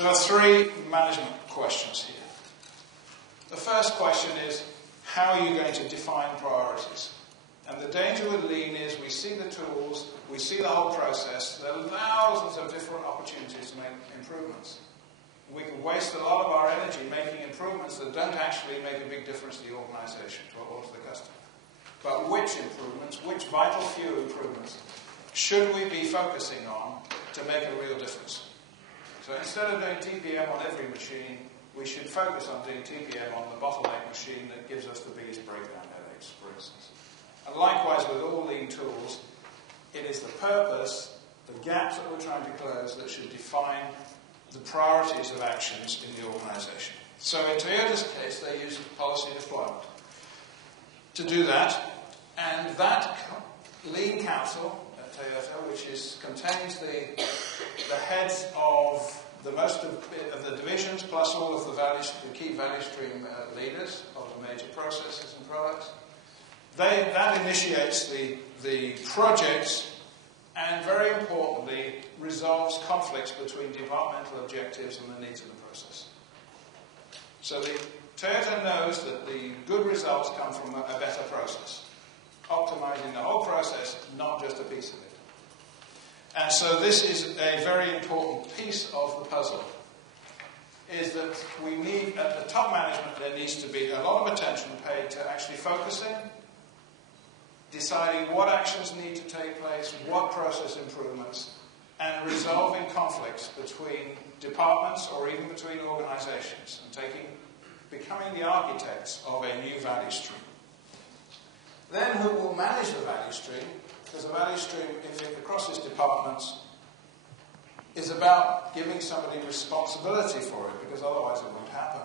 There are three management questions here. The first question is, how are you going to define priorities? And the danger with Lean is we see the tools, we see the whole process, there are thousands of different opportunities to make improvements. We can waste a lot of our energy making improvements that don't actually make a big difference to the organisation or to the customer. But which improvements, which vital few improvements, should we be focusing on to make a real difference? So instead of doing TPM on every machine, we should focus on doing TPM on the bottleneck machine that gives us the biggest breakdown headaches, for instance. And likewise with all Lean tools, it is the purpose, the gaps that we're trying to close that should define the priorities of actions in the organisation. So in Toyota's case, they use policy deployment to do that, and that Lean Council at Toyota, which contains the heads of the most of the divisions, plus all of the key value stream leaders of the major processes and products, that initiates the projects and, very importantly, resolves conflicts between departmental objectives and the needs of the process. So Toyota knows that the good results come from a better process, optimizing the whole process, not just a piece of it. And so this is a very important piece of the puzzle, is that we need, at the top management, there needs to be a lot of attention paid to actually focusing, deciding what actions need to take place, what process improvements, and resolving conflicts between departments or even between organizations, and becoming the architects of a new value stream. Then who will manage the value stream? Because the value stream, if it crosses departments, is about giving somebody responsibility for it, because otherwise it won't happen.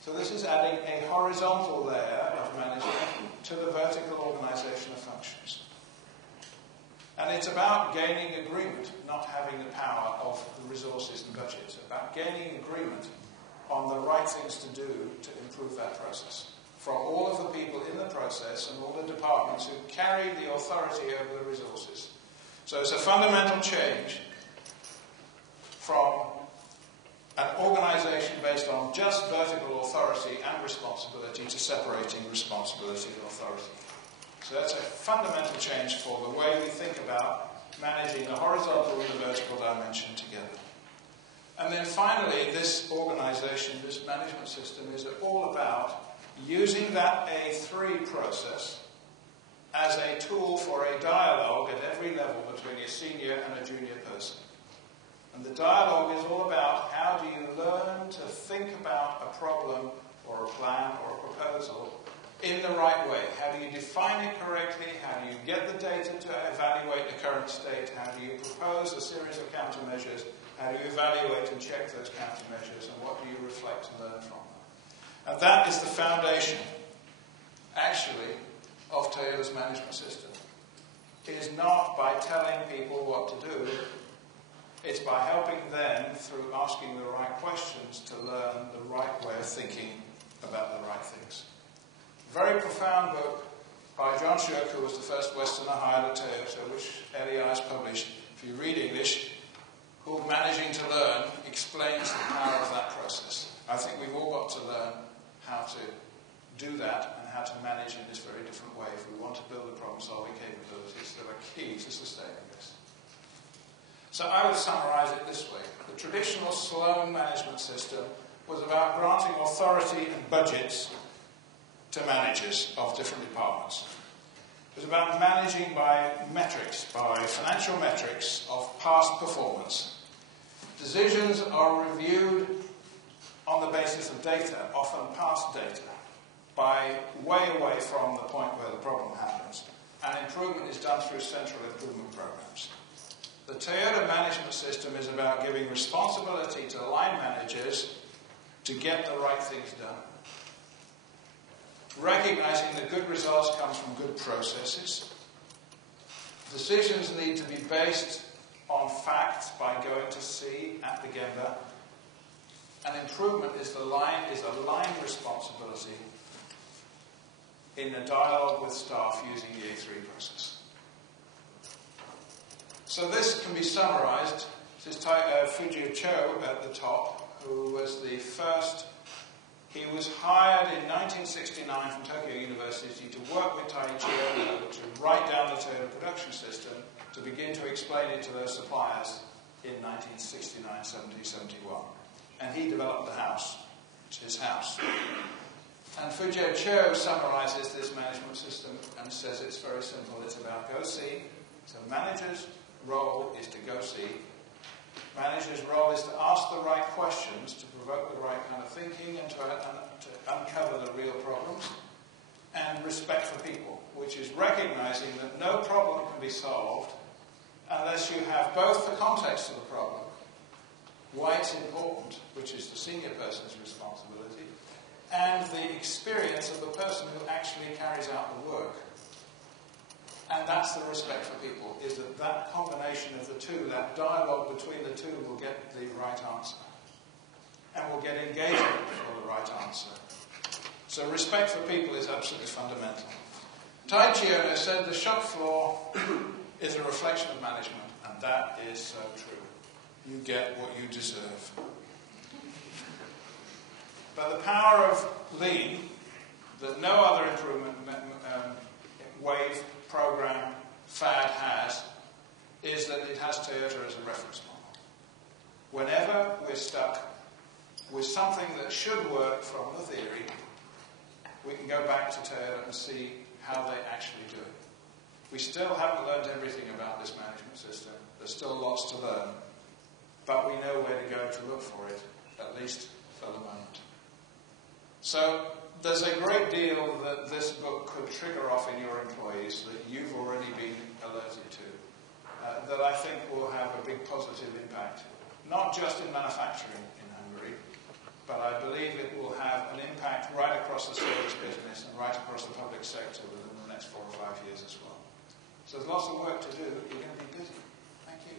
So this is adding a horizontal layer of management to the vertical organization of functions. And it's about gaining agreement, not having the power of the resources and budgets. It's about gaining agreement on the right things to do to improve that process, from all of the people in the process and all the departments who carry the authority over the resources. So it's a fundamental change from an organization based on just vertical authority and responsibility to separating responsibility and authority. So that's a fundamental change for the way we think about managing the horizontal and the vertical dimension together. And then finally, this organization, this management system, is all about using that A3 process as a tool for a dialogue at every level between a senior and a junior person. And the dialogue is all about how do you learn to think about a problem or a plan or a proposal in the right way. How do you define it correctly? How do you get the data to evaluate the current state? How do you propose a series of countermeasures? How do you evaluate and check those countermeasures? And what do you reflect and learn from them? And that is the foundation, actually, of Toyota's management system. It is not by telling people what to do. It's by helping them, through asking the right questions, to learn the right way of thinking about the right things. Very profound book by John Shook, who was the first Westerner hired at Toyota, which LEI has published, if you read English, called Managing to Learn, explains the power of that process. I think we've all got to learn how to do that and how to manage in this very different way if we want to build the problem-solving capabilities that are key to sustaining this. So I would summarize it this way. The traditional Sloan management system was about granting authority and budgets to managers of different departments. It was about managing by metrics, by financial metrics of past performance. Decisions are reviewed on the basis of data, often past data, by way away from the point where the problem happens. And improvement is done through central improvement programs. The Toyota management system is about giving responsibility to line managers to get the right things done. Recognizing that good results come from good processes. Decisions need to be based on facts by going to see at the Gemba. And improvement is a line responsibility in a dialogue with staff using the A3 process. So this can be summarized This is Fujio Cho at the top, who was the first. He was hired in 1969 from Tokyo University to work with Taiichi Ohno to write down the Toyota production system to begin to explain it to their suppliers in 1969, 70, 71. And he developed the house. It's his house. And Fujio Cho summarizes this management system and says it's very simple. It's about go see. So manager's role is to go see. Manager's role is to ask the right questions, to provoke the right kind of thinking, and to uncover the real problems. And respect for people, which is recognizing that no problem can be solved unless you have both the context of the problem, why it's important, which is the senior person's responsibility, and the experience of the person who actually carries out the work. And that's the respect for people, is that combination of the two, that dialogue between the two will get the right answer. And will get engagement for the right answer. So respect for people is absolutely fundamental. Taiichi Ohno said the shop floor is a reflection of management, and that is so true. You get what you deserve. But the power of lean, that no other improvement wave, program, fad has, is that it has Toyota as a reference model. Whenever we're stuck with something that should work from the theory, we can go back to Toyota and see how they actually do it. We still haven't learned everything about this management system. There's still lots to learn. But we know where to go to look for it, at least for the moment. So there's a great deal that this book could trigger off in your employees that you've already been alerted to, that I think will have a big positive impact, not just in manufacturing in Hungary, but I believe it will have an impact right across the service business and right across the public sector within the next 4 or 5 years as well. So there's lots of work to do. You're going to be busy. Thank you.